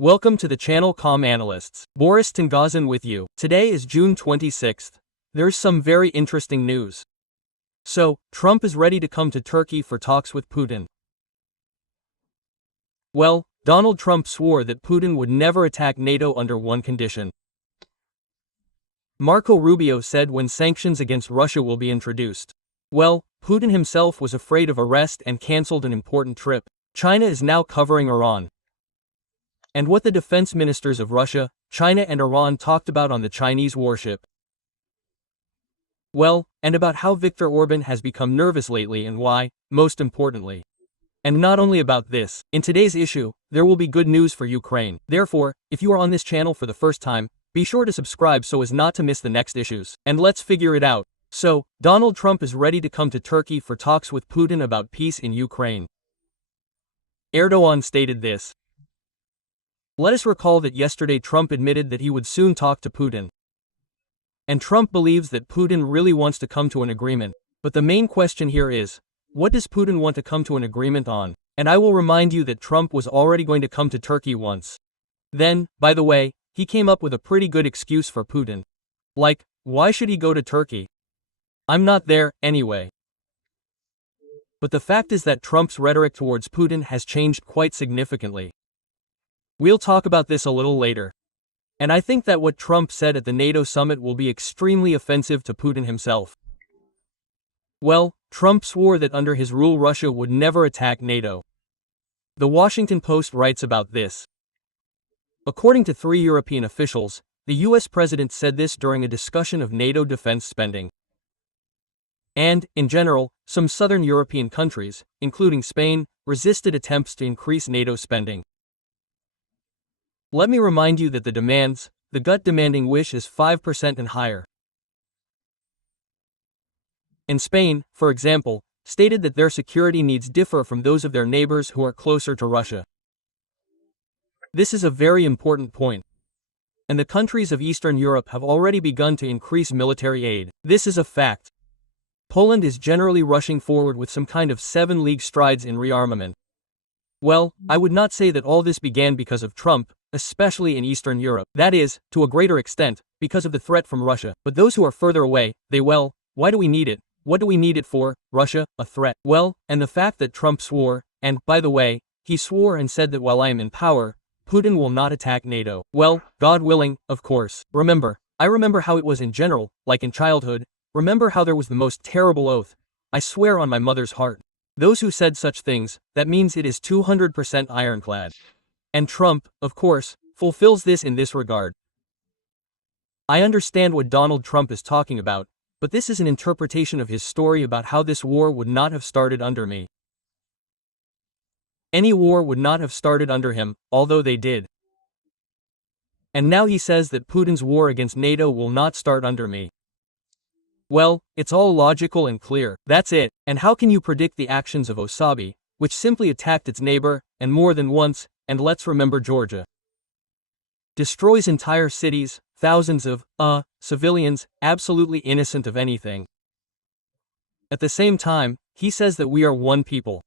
Welcome to the channel Com Analysts. Boris Tengazin with you. Today is June 26th. There's some very interesting news. So, Trump is ready to come to Turkey for talks with Putin. Well, Donald Trump swore that Putin would never attack NATO under one condition. Marco Rubio said when sanctions against Russia will be introduced. Well, Putin himself was afraid of arrest and cancelled an important trip. China is now covering Iran. And what the defense ministers of Russia, China and Iran talked about on the Chinese warship. Well, and about how Viktor Orban has become nervous lately and why, most importantly. And not only about this, in today's issue, there will be good news for Ukraine. Therefore, if you are on this channel for the first time, be sure to subscribe so as not to miss the next issues. And let's figure it out. So, Donald Trump is ready to come to Turkey for talks with Putin about peace in Ukraine. Erdogan stated this. Let us recall that yesterday Trump admitted that he would soon talk to Putin. And Trump believes that Putin really wants to come to an agreement. But the main question here is, what does Putin want to come to an agreement on? And I will remind you that Trump was already going to come to Turkey once. Then, by the way, he came up with a pretty good excuse for Putin. Like, why should he go to Turkey? I'm not there, anyway. But the fact is that Trump's rhetoric towards Putin has changed quite significantly. We'll talk about this a little later. And I think that what Trump said at the NATO summit will be extremely offensive to Putin himself. Well, Trump swore that under his rule Russia would never attack NATO. The Washington Post writes about this. According to 3 European officials, the US president said this during a discussion of NATO defense spending. And, in general, some southern European countries, including Spain, resisted attempts to increase NATO spending. Let me remind you that the gut-demanding wish is 5% and higher. And Spain, for example, stated that their security needs differ from those of their neighbors who are closer to Russia. This is a very important point. And the countries of Eastern Europe have already begun to increase military aid. This is a fact. Poland is generally rushing forward with some kind of 7-league strides in rearmament. Well, I would not say that all this began because of Trump, especially in Eastern Europe. That is, to a greater extent, because of the threat from Russia. But those who are further away, why do we need it? What do we need it for? Russia, a threat. Well, and the fact that Trump swore, and, by the way, he swore and said that while I am in power, Putin will not attack NATO. Well, God willing, of course. I remember how it was in general, like in childhood. Remember how there was the most terrible oath. I swear on my mother's heart. Those who said such things, that means it is 200% ironclad. And Trump, of course, fulfills this in this regard. I understand what Donald Trump is talking about, but this is an interpretation of his story about how this war would not have started under me. Any war would not have started under him, although they did. And now he says that Putin's war against NATO will not start under me. Well, it's all logical and clear. That's it. And how can you predict the actions of Osabi, which simply attacked its neighbor, and more than once, and let's remember Georgia. Destroys entire cities, thousands of, civilians, absolutely innocent of anything. At the same time, he says that we are one people.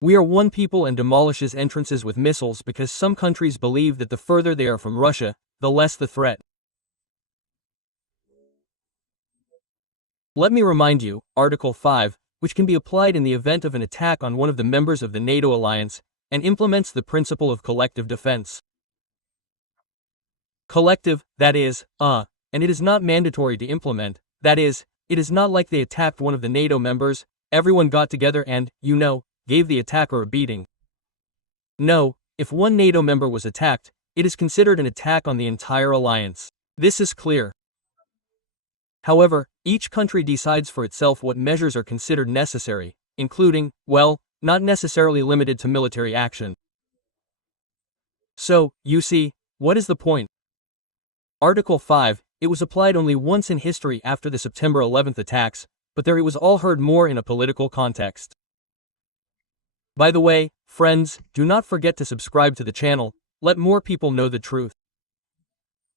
We are one people and demolishes entrances with missiles because some countries believe that the further they are from Russia, the less the threat. Let me remind you, Article 5, which can be applied in the event of an attack on one of the members of the NATO alliance, and implements the principle of collective defense. Collective, that is, and it is not mandatory to implement, that is, it is not like they attacked one of the NATO members, everyone got together and, gave the attacker a beating. No, if one NATO member was attacked, it is considered an attack on the entire alliance. This is clear. However, each country decides for itself what measures are considered necessary, including, well, not necessarily limited to military action. So, you see, what is the point? Article 5, it was applied only once in history after the September 11th attacks, but there it was all heard more in a political context. By the way, friends, do not forget to subscribe to the channel, let more people know the truth.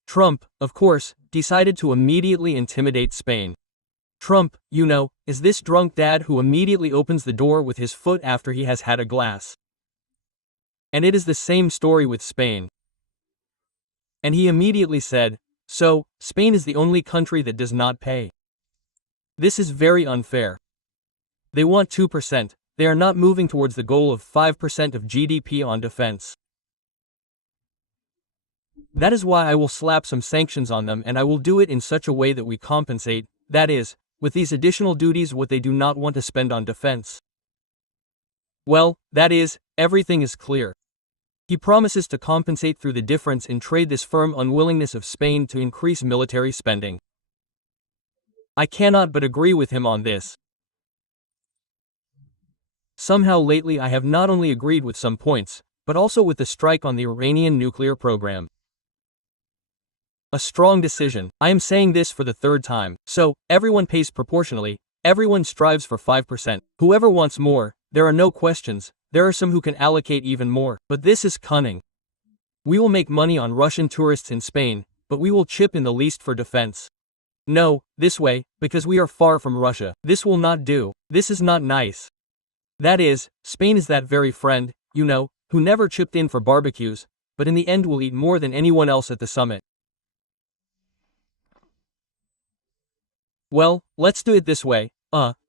Trump, of course, decided to immediately intimidate Spain. Trump, is this drunk dad who immediately opens the door with his foot after he has had a glass. And it is the same story with Spain. And he immediately said, so, Spain is the only country that does not pay. This is very unfair. They want 2%, they are not moving towards the goal of 5% of GDP on defense. That is why I will slap some sanctions on them, and I will do it in such a way that we compensate, that is, with these additional duties, what they do not want to spend on defense. Well, that is, everything is clear. He promises to compensate through the difference in trade, this firm unwillingness of Spain to increase military spending. I cannot but agree with him on this. Somehow lately I have not only agreed with some points, but also with the strike on the Iranian nuclear program. A strong decision. I am saying this for the third time. So, everyone pays proportionally, everyone strives for 5%. Whoever wants more, there are no questions, there are some who can allocate even more. But this is cunning. We will make money on Russian tourists in Spain, but we will chip in the least for defense. No, this way, because we are far from Russia. This will not do. This is not nice. That is, Spain is that very friend, you know, who never chipped in for barbecues, but in the end will eat more than anyone else at the summit. Well, let's do it this way.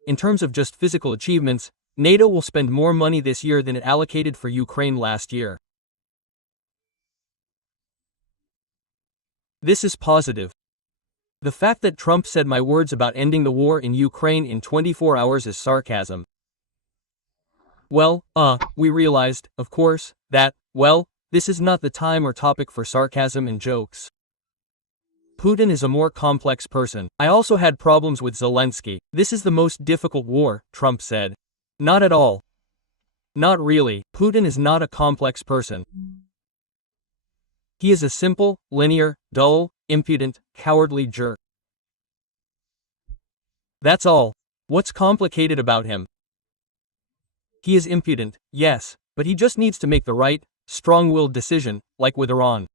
In terms of just physical achievements, NATO will spend more money this year than it allocated for Ukraine last year. This is positive. The fact that Trump said my words about ending the war in Ukraine in 24 hours is sarcasm. Well, we realized, of course, that, well, this is not the time or topic for sarcasm and jokes. Putin is a more complex person. I also had problems with Zelensky. This is the most difficult war, Trump said. Not at all. Not really. Putin is not a complex person. He is a simple, linear, dull, impudent, cowardly jerk. That's all. What's complicated about him? He is impudent, yes, but he just needs to make the right, strong-willed decision, like with Iran.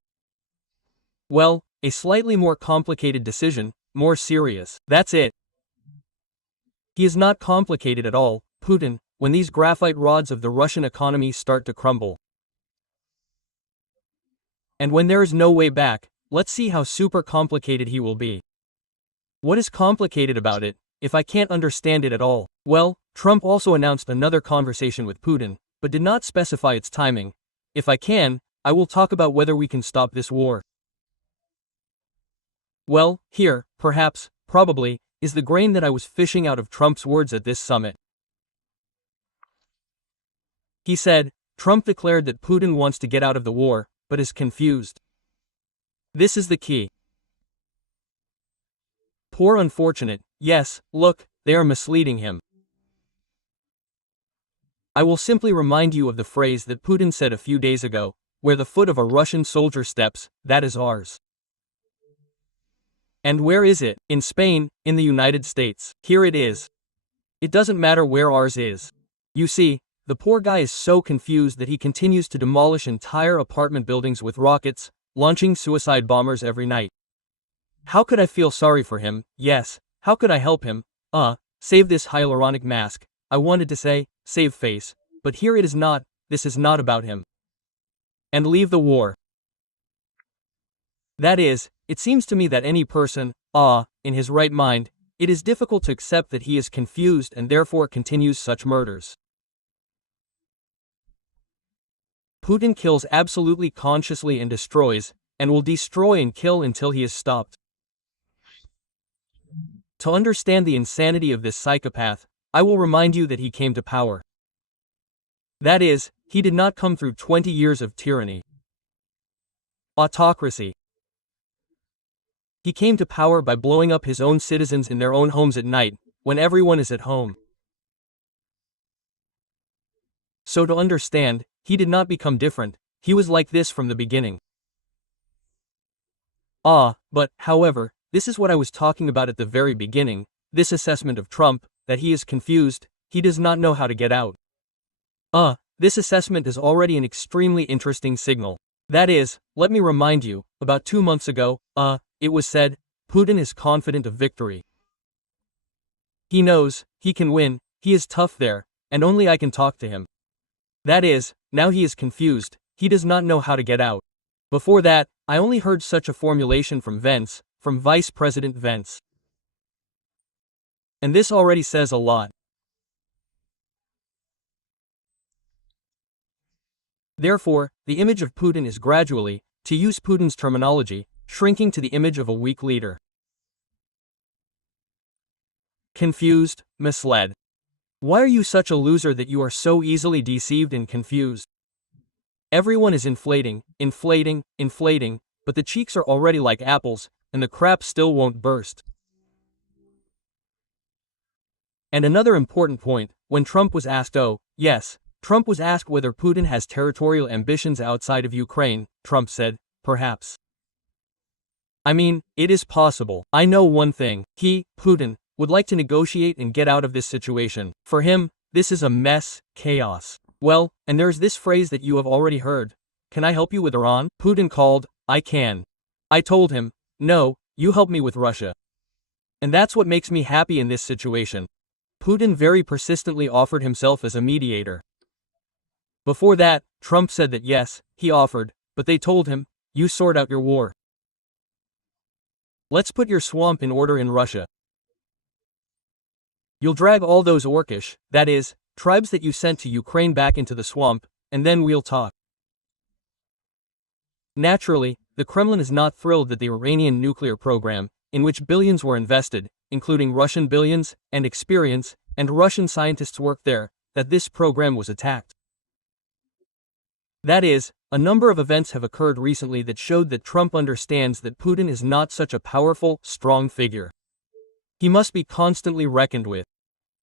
Well, a slightly more complicated decision, more serious. That's it. He is not complicated at all, Putin, when these graphite rods of the Russian economy start to crumble. And when there is no way back, let's see how super complicated he will be. What is complicated about it, if I can't understand it at all? Well, Trump also announced another conversation with Putin, but did not specify its timing. If I can, I will talk about whether we can stop this war. Well, here, perhaps, probably, is the grain that I was fishing out of Trump's words at this summit. He said, Trump declared that Putin wants to get out of the war, but is confused. This is the key. Poor unfortunate, yes, look, they are misleading him. I will simply remind you of the phrase that Putin said a few days ago, where the foot of a Russian soldier steps, that is ours. And where is it? In Spain, in the United States. Here it is. It doesn't matter where ours is. You see, the poor guy is so confused that he continues to demolish entire apartment buildings with rockets, launching suicide bombers every night. How could I feel sorry for him? Yes, how could I help him? Save this hyaluronic mask. I wanted to say, save face, but here it is not, this is not about him. And leave the war. That is, it seems to me that any person, in his right mind, it is difficult to accept that he is confused and therefore continues such murders. Putin kills absolutely consciously and destroys, and will destroy and kill until he is stopped. To understand the insanity of this psychopath, I will remind you that he came to power. That is, he did not come through 20 years of tyranny. Autocracy. He came to power by blowing up his own citizens in their own homes at night, when everyone is at home. So to understand, he did not become different, he was like this from the beginning. But, however, this is what I was talking about at the very beginning, this assessment of Trump, that he is confused, he does not know how to get out. This assessment is already an extremely interesting signal. That is, let me remind you, about 2 months ago, it was said, Putin is confident of victory. He knows, he can win, he is tough there, and only I can talk to him. That is, now he is confused, he does not know how to get out. Before that, I only heard such a formulation from Vance, from Vice President Vance. And this already says a lot. Therefore, the image of Putin is gradually, to use Putin's terminology, shrinking to the image of a weak leader. Confused, misled. Why are you such a loser that you are so easily deceived and confused? Everyone is inflating, but the cheeks are already like apples, and the crap still won't burst. And another important point, when Trump was asked, Trump was asked whether Putin has territorial ambitions outside of Ukraine, Trump said, perhaps. I mean, it is possible. I know one thing, Putin, would like to negotiate and get out of this situation. For him, this is a mess, chaos. Well, and there's this phrase that you have already heard. Can I help you with Iran? Putin called, I can. I told him, no, you help me with Russia. And that's what makes me happy in this situation. Putin very persistently offered himself as a mediator. Before that, Trump said that yes, he offered, but they told him, you sort out your war. Let's put your swamp in order in Russia. You'll drag all those orcish, that is, tribes that you sent to Ukraine back into the swamp, and then we'll talk. Naturally, the Kremlin is not thrilled that the Iranian nuclear program, in which billions were invested, including Russian billions, and experience, and Russian scientists worked there, that this program was attacked. That is, a number of events have occurred recently that showed that Trump understands that Putin is not such a powerful, strong figure. He must be constantly reckoned with.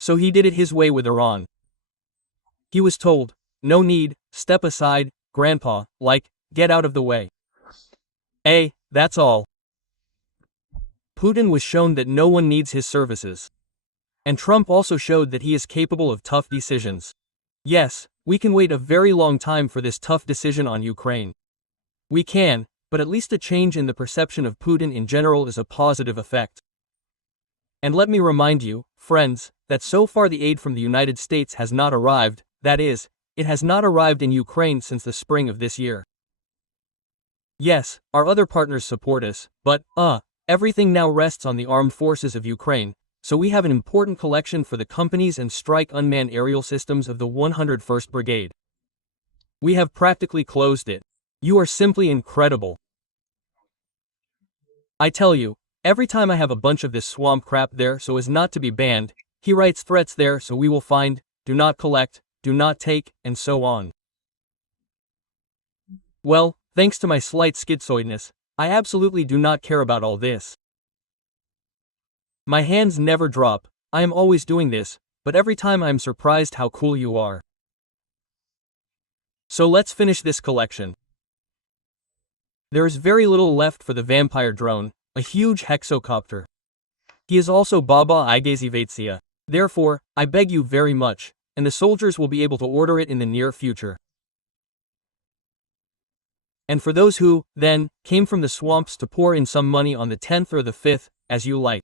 So he did it his way with Iran. He was told, no need, step aside, grandpa, get out of the way. That's all. Putin was shown that no one needs his services. And Trump also showed that he is capable of tough decisions. Yes, we can wait a very long time for this tough decision on Ukraine. We can, but at least a change in the perception of Putin in general is a positive effect. And let me remind you, friends, that so far the aid from the United States has not arrived, that is, it has not arrived in Ukraine since the spring of this year. Yes, our other partners support us, but, everything now rests on the armed forces of Ukraine, so we have an important collection for the companies and strike unmanned aerial systems of the 101st Brigade. We have practically closed it. You are simply incredible. I tell you, every time I have a bunch of this swamp crap there so as not to be banned, he writes threats there so we will find, do not collect, do not take, and so on. Well, thanks to my slight schizoidness, I absolutely do not care about all this. My hands never drop, I am always doing this, but every time I am surprised how cool you are. So let's finish this collection. There is very little left for the vampire drone, a huge hexacopter. He is also Baba Igazivaitsia. Therefore, I beg you very much, and the soldiers will be able to order it in the near future. And for those who, then, came from the swamps to pour in some money on the 10th or the 5th, as you like.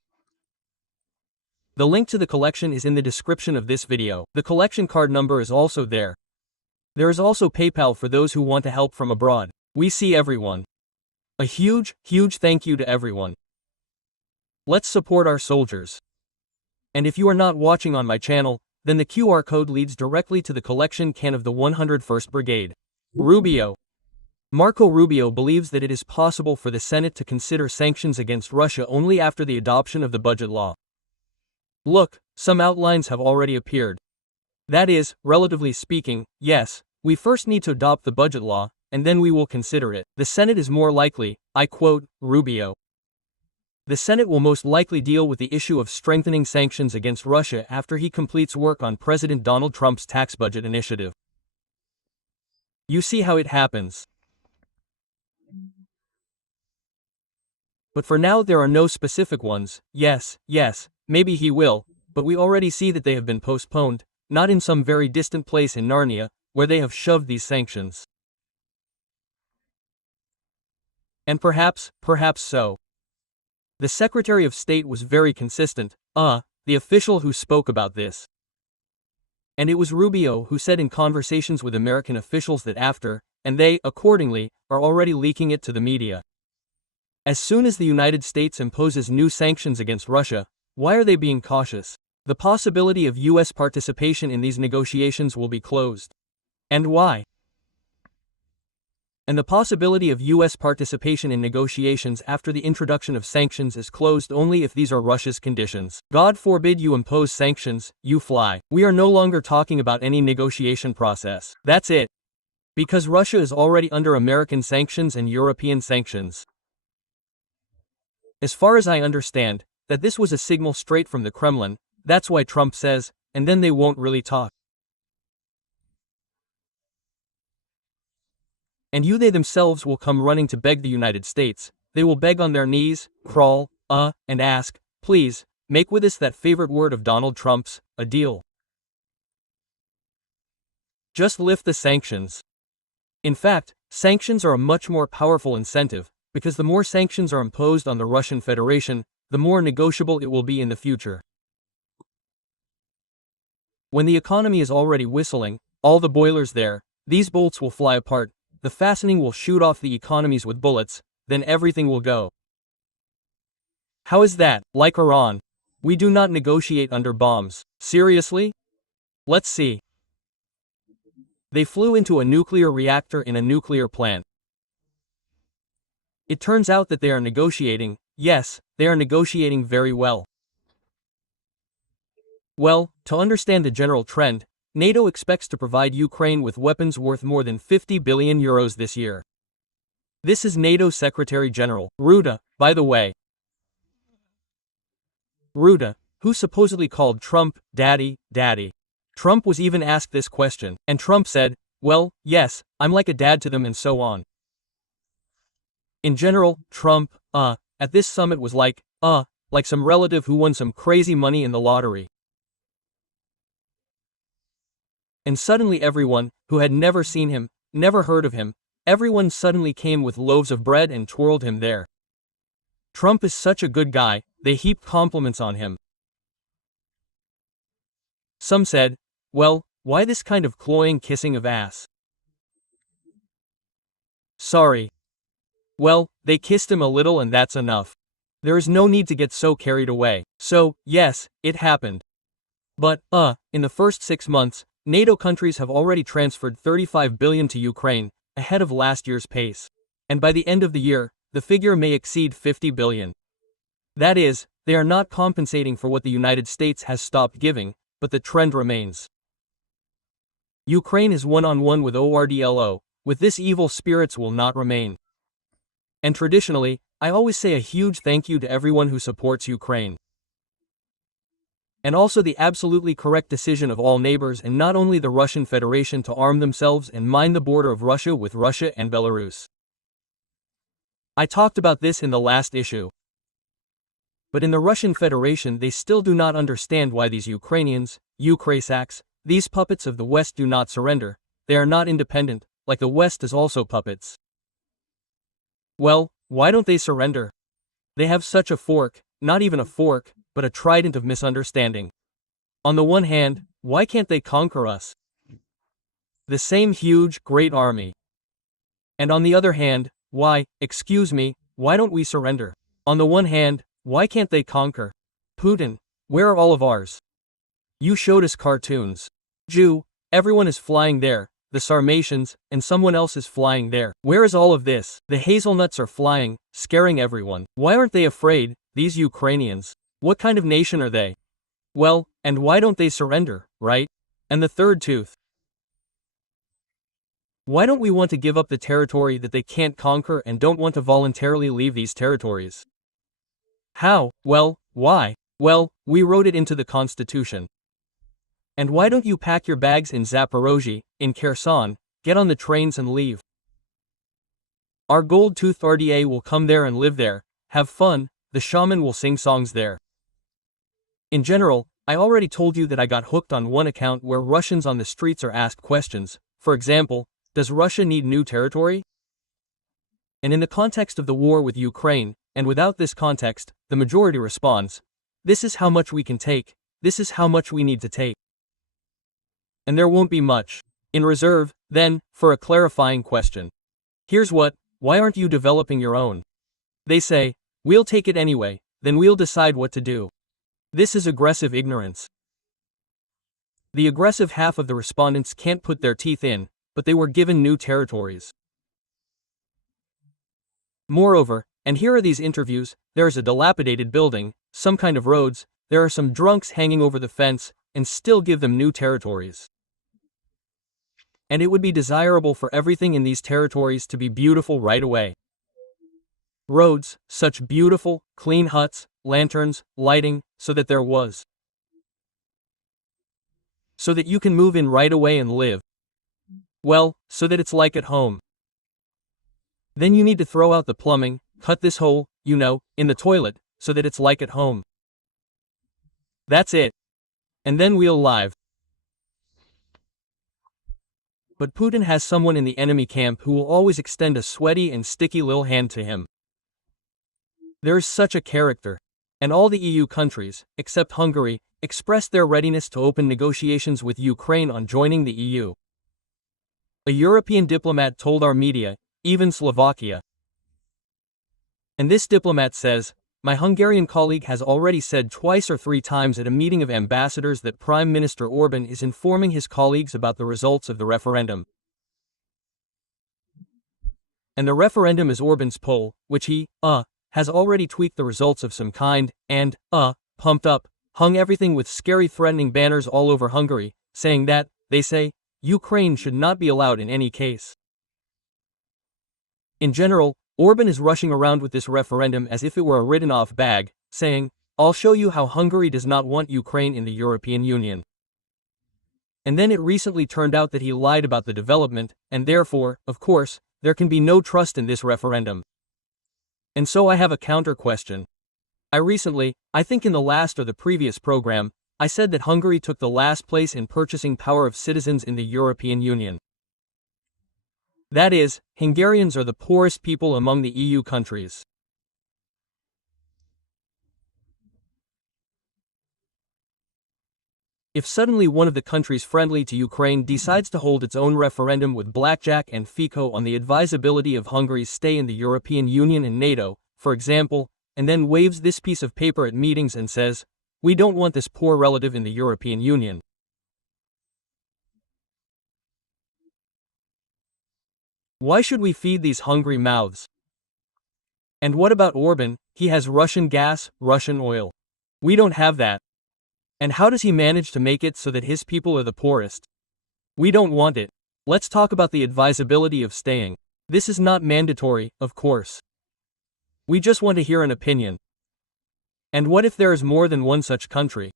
The link to the collection is in the description of this video. The collection card number is also there. There is also PayPal for those who want to help from abroad. We see everyone. A huge, huge thank you to everyone. Let's support our soldiers. And if you are not watching on my channel, then the QR code leads directly to the collection can of the 101st Brigade. Rubio. Marco Rubio believes that it is possible for the Senate to consider sanctions against Russia only after the adoption of the budget law. Look, some outlines have already appeared. That is, relatively speaking, yes, we first need to adopt the budget law, and then we will consider it. The Senate is more likely, I quote, Rubio. The Senate will most likely deal with the issue of strengthening sanctions against Russia after he completes work on President Donald Trump's tax budget initiative. You see how it happens. But for now there are no specific ones. Yes, maybe he will, but we already see that they have been postponed, not in some very distant place in Narnia, where they have shoved these sanctions. And perhaps so. The Secretary of State was very consistent, the official who spoke about this. And it was Rubio who said in conversations with American officials that after, and they, accordingly, are already leaking it to the media. As soon as the United States imposes new sanctions against Russia, why are they being cautious? The possibility of US participation in these negotiations will be closed. And why? And the possibility of US participation in negotiations after the introduction of sanctions is closed only if these are Russia's conditions. God forbid you impose sanctions, you fly. We are no longer talking about any negotiation process. That's it. Because Russia is already under American sanctions and European sanctions. As far as I understand, that this was a signal straight from the Kremlin, that's why Trump says, and then they won't really talk. And they themselves will come running to beg the United States. They will beg on their knees, crawl, and ask, please, make with us that favorite word of Donald Trump's, a deal. Just lift the sanctions. In fact, sanctions are a much more powerful incentive, because the more sanctions are imposed on the Russian Federation, the more negotiable it will be in the future. When the economy is already whistling, all the boilers there, these bolts will fly apart, the fastening will shoot off the economies with bullets, then everything will go. How is that, like Iran? We do not negotiate under bombs. Seriously? Let's see. They flew into a nuclear reactor in a nuclear plant. It turns out that they are negotiating, yes, they are negotiating very well. Well, to understand the general trend, NATO expects to provide Ukraine with weapons worth more than 50 billion euros this year. This is NATO Secretary General, Rutte, by the way. Rutte, who supposedly called Trump, Daddy. Trump was even asked this question, and Trump said, well, yes, I'm like a dad to them and so on. In general, Trump, at this summit was like some relative who won some crazy money in the lottery. And suddenly everyone, who had never seen him, never heard of him, everyone suddenly came with loaves of bread and twirled him there. Trump is such a good guy, they heaped compliments on him. Some said, well, why this kind of cloying kissing of ass? Sorry. Well, they kissed him a little and that's enough. There is no need to get so carried away. So, yes, it happened. But, in the first 6 months, NATO countries have already transferred 35 billion to Ukraine, ahead of last year's pace. And by the end of the year, the figure may exceed 50 billion. That is, they are not compensating for what the United States has stopped giving, but the trend remains. Ukraine is one-on-one with ORDLO, with this evil spirits will not remain. And traditionally, I always say a huge thank you to everyone who supports Ukraine. And also the absolutely correct decision of all neighbors and not only the Russian Federation to arm themselves and mine the border of Russia with Russia and Belarus. I talked about this in the last issue. But in the Russian Federation they still do not understand why these Ukrainians, Ukrasaks, these puppets of the West do not surrender. They are not independent, like the West is also puppets. Well, why don't they surrender? They have such a fork, not even a fork, but a trident of misunderstanding. On the one hand, why can't they conquer us? The same huge, great army. And on the other hand, why don't we surrender? On the one hand, why can't they conquer? Putin, where are all of ours? You showed us cartoons. Jew, everyone is flying there, the Sarmatians, and someone else is flying there. Where is all of this? The hazelnuts are flying, scaring everyone. Why aren't they afraid, these Ukrainians? What kind of nation are they? Well, and why don't they surrender, right? And the third tooth. Why don't we want to give up the territory that they can't conquer and don't want to voluntarily leave these territories? How? Well, why? Well, we wrote it into the Constitution. And why don't you pack your bags in Zaporozhye, in Kherson, get on the trains and leave? Our gold-toothed RDA will come there and live there, have fun, the shaman will sing songs there. In general, I already told you that I got hooked on one account where Russians on the streets are asked questions, for example, does Russia need new territory? And in the context of the war with Ukraine, and without this context, the majority responds, this is how much we can take, this is how much we need to take. And there won't be much. In reserve, then, for a clarifying question. Here's what: why aren't you developing your own? They say, we'll take it anyway, then we'll decide what to do. This is aggressive ignorance. The aggressive half of the respondents can't put their teeth in, but they were given new territories. Moreover, and here are these interviews, there is a dilapidated building, some kind of roads, there are some drunks hanging over the fence, and still give them new territories. And it would be desirable for everything in these territories to be beautiful right away. Roads, such beautiful, clean huts, lanterns, lighting, so that there was. So that you can move in right away and live. Well, so that it's like at home. Then you need to throw out the plumbing, cut this hole, in the toilet, so that it's like at home. That's it. And then we'll live. But Putin has someone in the enemy camp who will always extend a sweaty and sticky little hand to him. There's such a character. And all the EU countries, except Hungary, expressed their readiness to open negotiations with Ukraine on joining the EU. A European diplomat told our media, even Slovakia. And this diplomat says, my Hungarian colleague has already said twice or three times at a meeting of ambassadors that Prime Minister Orban is informing his colleagues about the results of the referendum. And the referendum is Orban's poll, which he, has already tweaked the results of some kind, and, pumped up, hung everything with scary threatening banners all over Hungary, saying that, they say, Ukraine should not be allowed in any case. In general, Orban is rushing around with this referendum as if it were a written-off bag, saying, I'll show you how Hungary does not want Ukraine in the European Union. And then it recently turned out that he lied about the development, and therefore, of course, there can be no trust in this referendum. And so I have a counter question. I think in the last or the previous program, I said that Hungary took the last place in purchasing power of citizens in the European Union. That is, Hungarians are the poorest people among the EU countries. If suddenly one of the countries friendly to Ukraine decides to hold its own referendum with blackjack and FICO on the advisability of Hungary's stay in the European Union and NATO, for example, and then waves this piece of paper at meetings and says, we don't want this poor relative in the European Union. Why should we feed these hungry mouths? And what about Orban? He has Russian gas, Russian oil. We don't have that. And how does he manage to make it so that his people are the poorest? We don't want it. Let's talk about the advisability of staying. This is not mandatory, of course. We just want to hear an opinion. And what if there is more than one such country?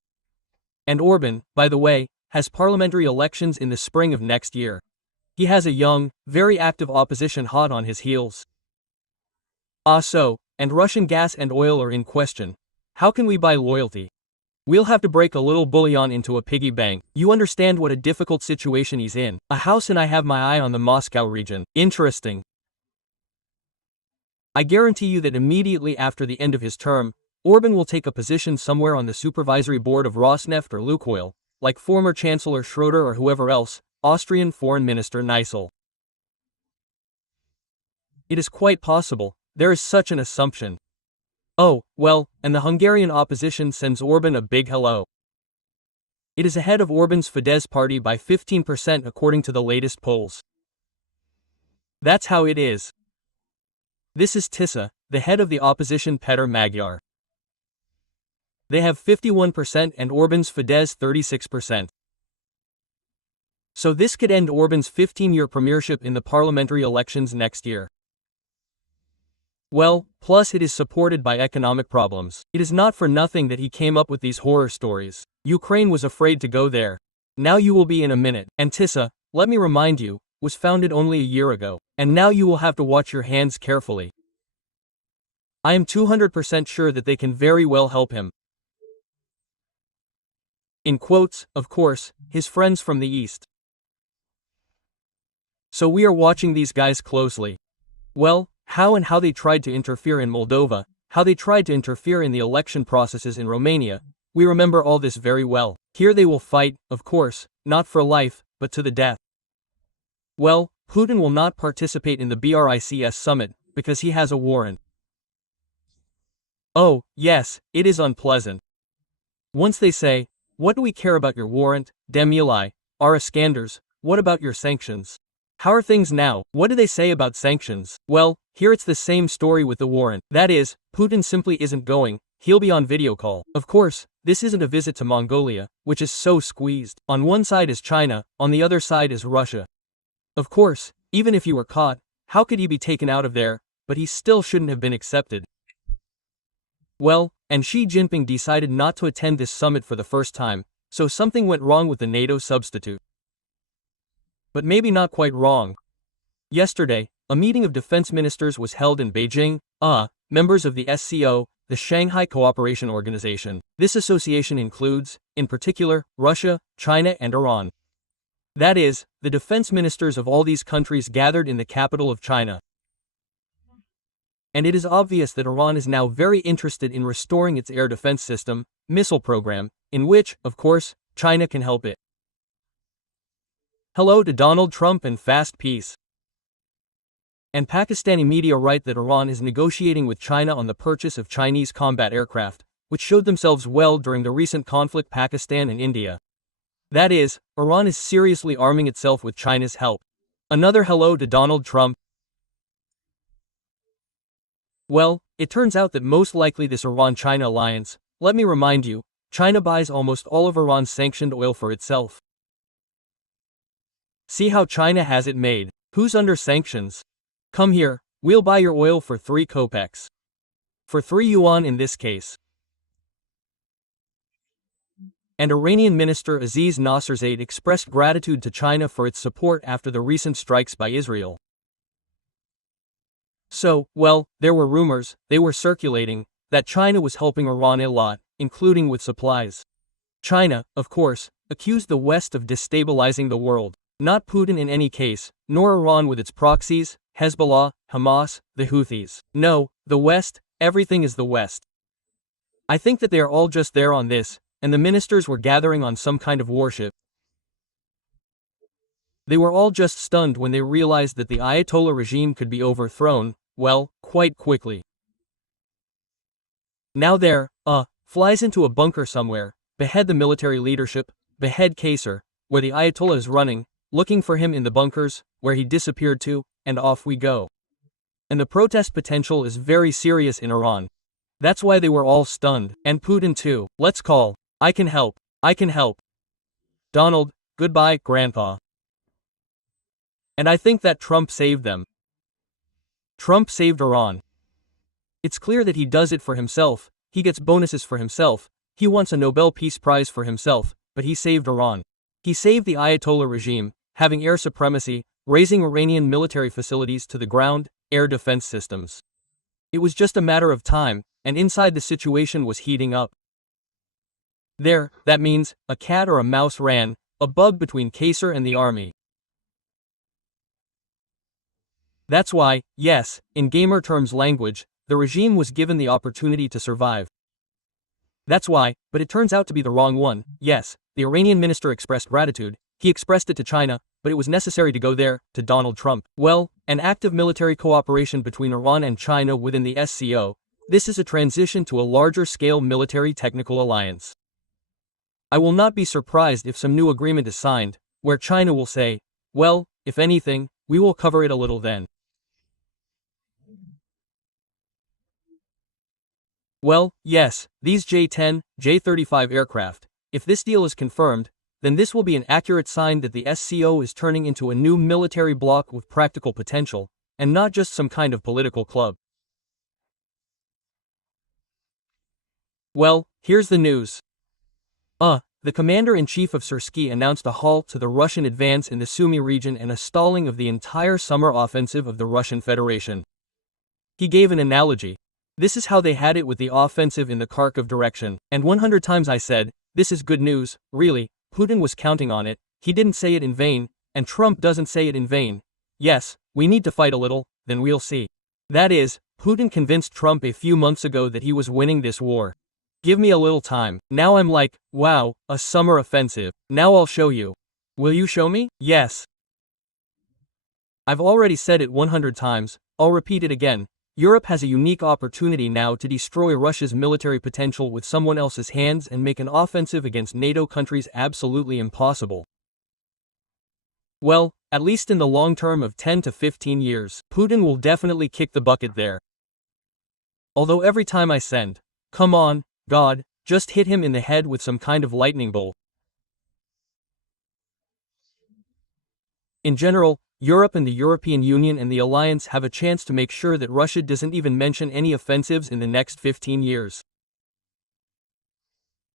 And Orban, by the way, has parliamentary elections in the spring of next year. He has a young, very active opposition hot on his heels. And Russian gas and oil are in question. How can we buy loyalty? We'll have to break a little bullion into a piggy bank. You understand what a difficult situation he's in. A house, and I have my eye on the Moscow region. Interesting. I guarantee you that immediately after the end of his term, Orban will take a position somewhere on the supervisory board of Rosneft or Lukoil, like former Chancellor Schroeder or whoever else, Austrian Foreign Minister Neisel. It is quite possible. There is such an assumption. And the Hungarian opposition sends Orban a big hello. It is ahead of Orban's Fidesz party by 15% according to the latest polls. That's how it is. This is Tisza, the head of the opposition Peter Magyar. They have 51% and Orban's Fidesz 36%. So this could end Orban's 15-year premiership in the parliamentary elections next year. Well, plus it is supported by economic problems. It is not for nothing that he came up with these horror stories. Ukraine was afraid to go there. Now you will be in a minute. And Tisza, let me remind you, was founded only a year ago. And now you will have to watch your hands carefully. I am 200% sure that they can very well help him. In quotes, of course, his friends from the East. So we are watching these guys closely. Well, how they tried to interfere in Moldova, how they tried to interfere in the election processes in Romania, we remember all this very well. Here they will fight, of course, not for life, but to the death. Well, Putin will not participate in the BRICS summit because he has a warrant. Oh, yes, it is unpleasant. Once they say, "What do we care about your warrant, Demuli, our Iskanders, what about your sanctions? How are things now? What do they say about sanctions?" Well, here it's the same story with the warrant. That is, Putin simply isn't going, he'll be on video call. Of course, this isn't a visit to Mongolia, which is so squeezed. On one side is China, on the other side is Russia. Of course, even if he were caught, how could he be taken out of there, but he still shouldn't have been accepted. Well, and Xi Jinping decided not to attend this summit for the first time, so something went wrong with the NATO substitute. But maybe not quite wrong. Yesterday, a meeting of defense ministers was held in Beijing, members of the SCO, the Shanghai Cooperation Organization. This association includes, in particular, Russia, China and Iran. That is, the defense ministers of all these countries gathered in the capital of China. And it is obvious that Iran is now very interested in restoring its air defense system, missile program, in which, of course, China can help it. Hello to Donald Trump and fast peace. And Pakistani media write that Iran is negotiating with China on the purchase of Chinese combat aircraft, which showed themselves well during the recent conflict Pakistan and India. That is, Iran is seriously arming itself with China's help. Another hello to Donald Trump. Well, it turns out that most likely this Iran-China alliance, let me remind you, China buys almost all of Iran's sanctioned oil for itself. See how China has it made. Who's under sanctions? Come here, we'll buy your oil for 3 kopecks. For 3 yuan in this case. And Iranian Minister Aziz Nasserzade expressed gratitude to China for its support after the recent strikes by Israel. So, well, there were rumors, they were circulating, that China was helping Iran a lot, including with supplies. China, of course, accused the West of destabilizing the world. Not Putin in any case, nor Iran with its proxies, Hezbollah, Hamas, the Houthis. No, the West, everything is the West. I think that they are all just there on this, and the ministers were gathering on some kind of warship. They were all just stunned when they realized that the Ayatollah regime could be overthrown, well, quite quickly. Now there, flies into a bunker somewhere, behead the military leadership, behead Qasr, where the Ayatollah is running, looking for him in the bunkers, where he disappeared to, and off we go. And the protest potential is very serious in Iran. That's why they were all stunned, and Putin too. Let's call. I can help. I can help. Donald, goodbye, Grandpa. And I think that Trump saved them. Trump saved Iran. It's clear that he does it for himself, he gets bonuses for himself, he wants a Nobel Peace Prize for himself, but he saved Iran. He saved the Ayatollah regime, having air supremacy, raising Iranian military facilities to the ground, air defense systems. It was just a matter of time, and inside the situation was heating up. There, that means, a cat or a mouse ran, a bug between Qasr and the army. That's why, yes, in gamer terms language, the regime was given the opportunity to survive. That's why, but it turns out to be the wrong one. Yes, the Iranian minister expressed gratitude, he expressed it to China, but it was necessary to go there, to Donald Trump. Well, an active military cooperation between Iran and China within the SCO, this is a transition to a larger-scale military technical alliance. I will not be surprised if some new agreement is signed, where China will say, well, if anything, we will cover it a little then. Well, yes, these J-10, J-35 aircraft, if this deal is confirmed, then this will be an accurate sign that the SCO is turning into a new military bloc with practical potential, and not just some kind of political club. Well, here's the news. The commander-in-chief of Syrskyi announced a halt to the Russian advance in the Sumy region and a stalling of the entire summer offensive of the Russian Federation. He gave an analogy. This is how they had it with the offensive in the Kharkov direction, and 100 times I said, this is good news, really, Putin was counting on it, he didn't say it in vain, and Trump doesn't say it in vain. Yes, we need to fight a little, then we'll see. That is, Putin convinced Trump a few months ago that he was winning this war. Give me a little time. Now I'm like, wow, a summer offensive. Now I'll show you. Will you show me? Yes. I've already said it 100 times, I'll repeat it again. Europe has a unique opportunity now to destroy Russia's military potential with someone else's hands and make an offensive against NATO countries absolutely impossible. Well, at least in the long term of 10 to 15 years, Putin will definitely kick the bucket there. Although every time I send, "Come on, God, just hit him in the head with some kind of lightning bolt." In general, Europe and the European Union and the alliance have a chance to make sure that Russia doesn't even mention any offensives in the next 15 years.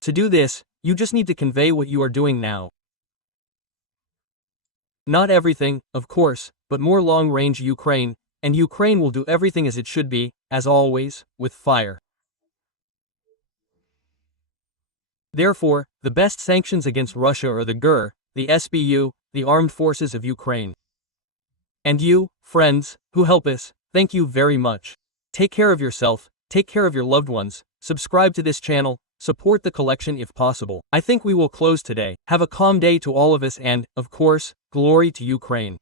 To do this, you just need to convey what you are doing now. Not everything, of course, but more long-range Ukraine, and Ukraine will do everything as it should be, as always, with fire. Therefore, the best sanctions against Russia are the GUR, the SBU, the Armed Forces of Ukraine. And you, friends, who help us, thank you very much. Take care of yourself, take care of your loved ones, subscribe to this channel, support the collection if possible. I think we will close today. Have a calm day to all of us and, of course, glory to Ukraine.